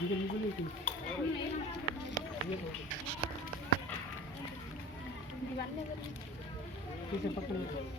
이게 무슨 일이지? 이게 바꾸는 거.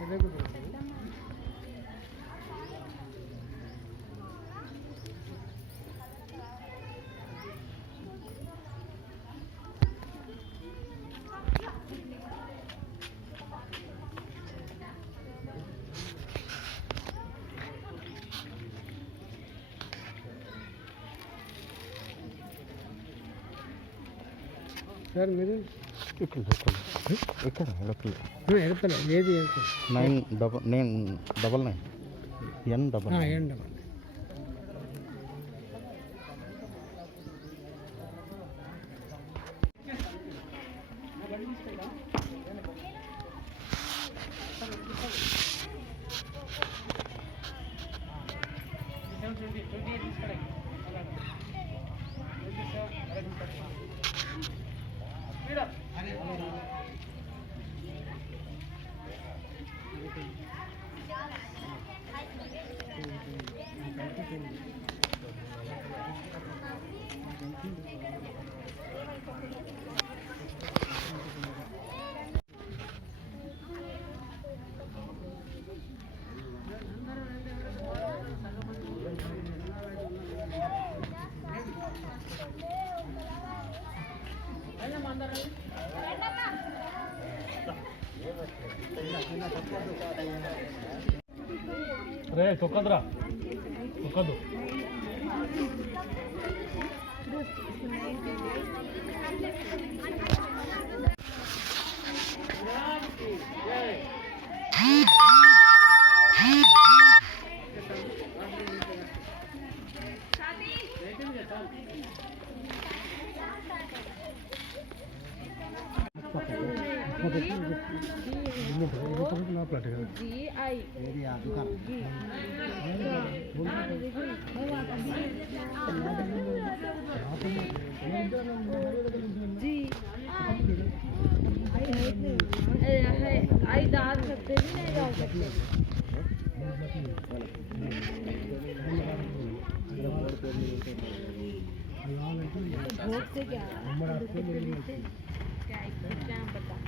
ఏ. ఏం సార్ మీరు? ఇక్కడ ఇక్కడ లోపల. ఏది nine double nine double nine. N double nine. ఎండ రే తొక్కదురా తొక్కదు Thank you. आई दाद करते भी नहीं सकते भोग से क्या क्या क्या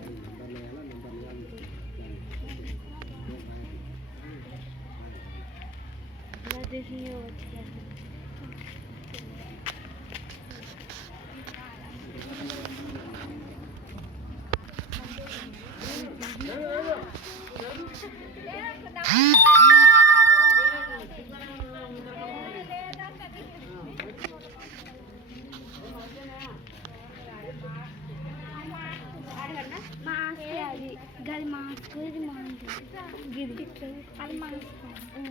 Даже не очень. మాస్క్ అది. గది మాస్క్ ఇది మాస్క్. అది మాస్క్.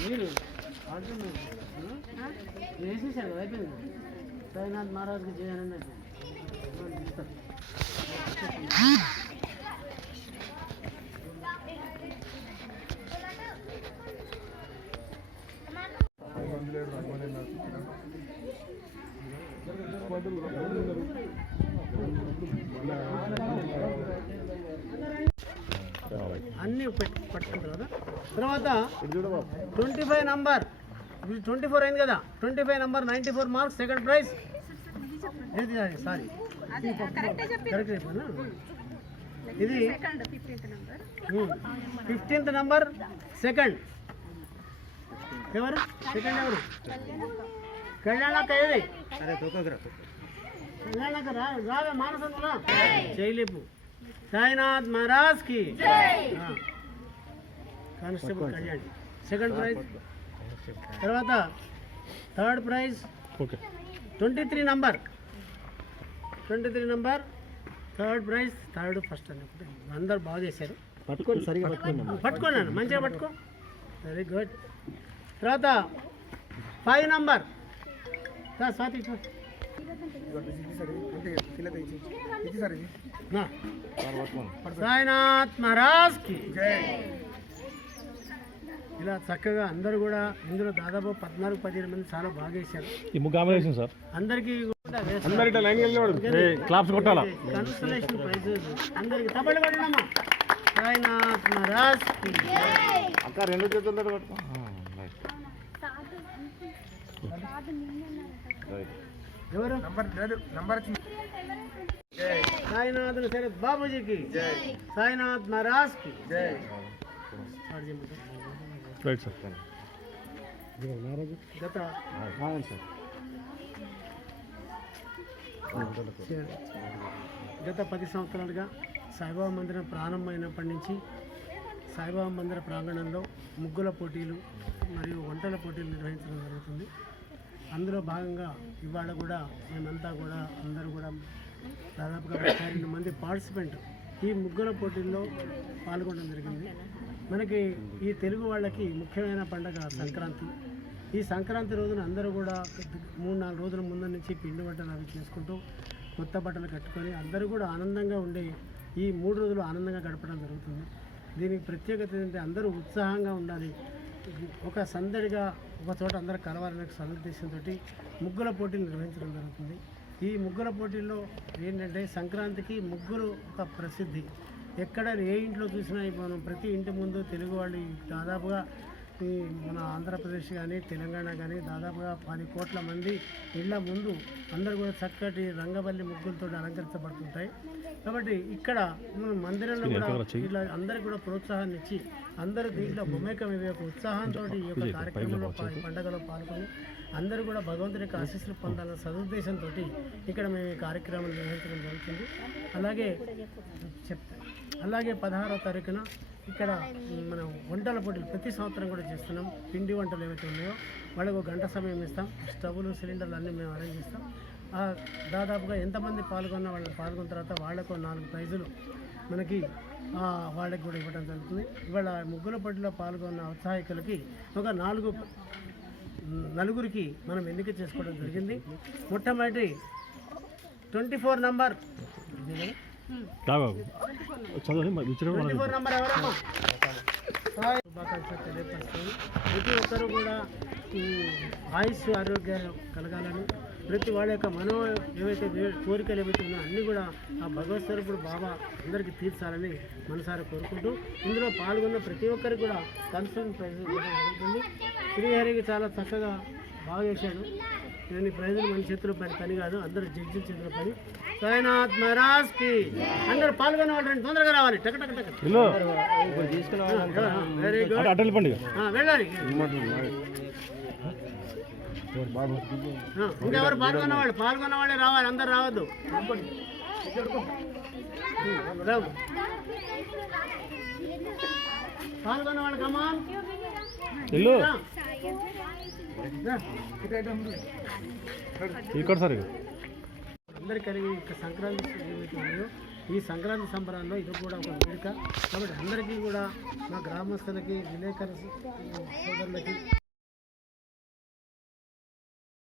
మీరు వేసేసారు కదా, అయిపోయింది? సాయినాథ్ మహారాజ్కి చేయాలని అయిపోయింది అన్నీ పెట్టి పట్టుకుంటారు కదా తర్వాత twenty five number. Twenty four అయింది కదా. Twenty five number ninety four marks second prize. Sorry. Correct అయిపోయినా ఇది ఫిఫ్టీన్త్ నంబర్. సెకండ్. ఎవరు? సెకండ్ ఎవరు? కళ్యాణక్క ఏది? కళ్యాణక్క రావే చేయలేపు సాయినాథ్ మహారాజ్కి కానిస్టేబుల్ కళ్యాణ్ సెకండ్ ప్రైజ్ తర్వాత third prize okay twenty three number twenty three number third prize third first అని. అందరు బాగా చేశారు పట్టుకోండి సరిగా పట్టుకోండి పట్టుకోన్నాను మంచిగా పట్టుకో వెరీ గుడ్ తర్వాత ఫైవ్ నంబర్ స్వాతి. సాయినాథ్ మహారాజ్కి ఇలా చక్కగా అందరూ కూడా ఇందులో దాదాపు పద్నాలుగు పదిహేను మంది చాలా బాగా వేశారు ఈ ముగ్గు ఆమె వేసింది సార్. అందరికీ కూడా వేస్తారు. అందరిట లైన్ వెళ్ళి క్లాప్స్ కొట్టాలా? కన్సలేషన్ ప్రైజెస్ అందరికి మహారాజ్. అక్క రెండు చేతులతో సాయినాథ్ శరత్ బాబుజీకి. సాయినాథ్ మహారాజ్కి రైట్ సార్ గత గత పది సంవత్సరాలుగా సాయిబాబా మందిరం ప్రారంభమైనప్పటి నుంచి సాయిబాబా మందిర ప్రాంగణంలో ముగ్గుల పోటీలు మరియు వంటల పోటీలు నిర్వహించడం జరుగుతుంది. అందులో భాగంగా ఇవాళ కూడా మేమంతా కూడా అందరూ కూడా దాదాపుగా ముప్పై మంది పార్టిసిపెంట్ ఈ ముగ్గుల పోటీల్లో పాల్గొనడం జరిగింది. మనకి ఈ తెలుగు వాళ్ళకి ముఖ్యమైన పండగ సంక్రాంతి. ఈ సంక్రాంతి రోజున అందరూ కూడా మూడు నాలుగు రోజుల ముందు నుంచి పిండి బట్టలు అవి చేసుకుంటూ కొత్త బట్టలు కట్టుకొని అందరూ కూడా ఆనందంగా ఉండే ఈ మూడు రోజులు ఆనందంగా గడపడం జరుగుతుంది. దీనికి ప్రత్యేకత ఏంటంటే అందరూ ఉత్సాహంగా ఉండాలి. ఒక సందడిగా ఒక చోట అందరూ కలవాలనే సదుద్దేశంతో ముగ్గుల పోటీలు నిర్వహించడం జరుగుతుంది. ఈ ముగ్గుల పోటీల్లో ఏంటంటే సంక్రాంతికి ముగ్గురు ఒక ప్రసిద్ధి. ఎక్కడ ఏ ఇంట్లో చూసినా మనం ప్రతి ఇంటి ముందు తెలుగు వాళ్ళు దాదాపుగా ఈ మన ఆంధ్రప్రదేశ్ కానీ తెలంగాణ కానీ దాదాపుగా పది కోట్ల మంది ఇళ్ళ ముందు అందరూ కూడా చక్కటి రంగవల్లి ముగ్గులతో అలంకరించబడుతుంటాయి. కాబట్టి ఇక్కడ మన మందిరంలో కూడా ఇట్లా అందరికి కూడా ప్రోత్సాహాన్ని ఇచ్చి అందరూ దీంట్లో మమేకం ఇవి ఉత్సాహంతో ఈ యొక్క కార్యక్రమంలో పండుగలో పాల్గొని అందరూ కూడా భగవంతుడి యొక్క ఆశీస్సులు పొందాలన్న సదుద్దేశంతో ఇక్కడ మేము ఈ కార్యక్రమం నిర్వహించడం జరుగుతుంది. అలాగే చెప్తాను అలాగే పదహారో తారీఖున ఇక్కడ మనం వంటల పోటీలు ప్రతి సంవత్సరం కూడా చేస్తున్నాం. పిండి వంటలు ఏవైతే ఉన్నాయో వాళ్ళకు ఒక గంట సమయం ఇస్తాం. స్టవ్లు సిలిండర్లు అన్నీ మేము అరేంజ్ చేస్తాం. దాదాపుగా ఎంతమంది పాల్గొన్న వాళ్ళు పాల్గొన్న తర్వాత వాళ్ళకు నాలుగు ప్రైజులు మనకి వాళ్ళకి కూడా ఇవ్వడం జరుగుతుంది. ఇవాళ ముగ్గుల పోటీలో పాల్గొన్న ఉత్సాహికులకి ఒక నాలుగు నలుగురికి మనం ఎన్నిక చేసుకోవడం జరిగింది. మొట్టమొదటి ట్వంటీ ఫోర్ నంబర్. బాబు చదువు ఇచ్చిన ట్వంటీ ఫోర్ నంబర్ ఎవరమ్మా? సాయి శుభాకాంక్షలు తెలియపరుస్తుంది ప్రతి ఒక్కరూ కూడా ఆయుష్ ఆరోగ్యాలు కలగాలని ప్రతి వాళ్ళ యొక్క మనో ఏవైతే కోరికలు ఏవైతే ఉన్నాయో అన్నీ కూడా ఆ భగవత్ స్వరూపుడు బాబా అందరికీ తీర్చాలని మనసారా కోరుకుంటూ ఇందులో పాల్గొన్న ప్రతి ఒక్కరికి కూడా కన్సర్న్ ప్రైజ్ జరుగుతుంది. శ్రీహరికి చాలా చక్కగా బాగా చేశాడు. నేను ప్రైజులు మన చేతిలో పని పని కాదు అందరూ జడ్జి చేతిలో పని. సాయినాథ్ మహారాజ్కి అందరూ పాల్గొన్న వాళ్ళు రండి, తొందరగా రావాలి. టక టక వెరీ గుడ్. వెళ్ళాలి. ఇంకెవరు పాల్గొన్న వాళ్ళు పాల్గొన్న వాళ్ళే రావాలి అందరు రావద్దు. రావు. పాల్గొన్న వాళ్ళు ఇల్లు? ఇక్కడ సార్ అందరు కలిగి సంక్రాంతి ఈ సంక్రాంతి సంబరాల్లో ఇది కూడా ఒక వేడుక. కాబట్టి అందరికీ కూడా మా గ్రామస్తులకి విలేకరు సోదరులకి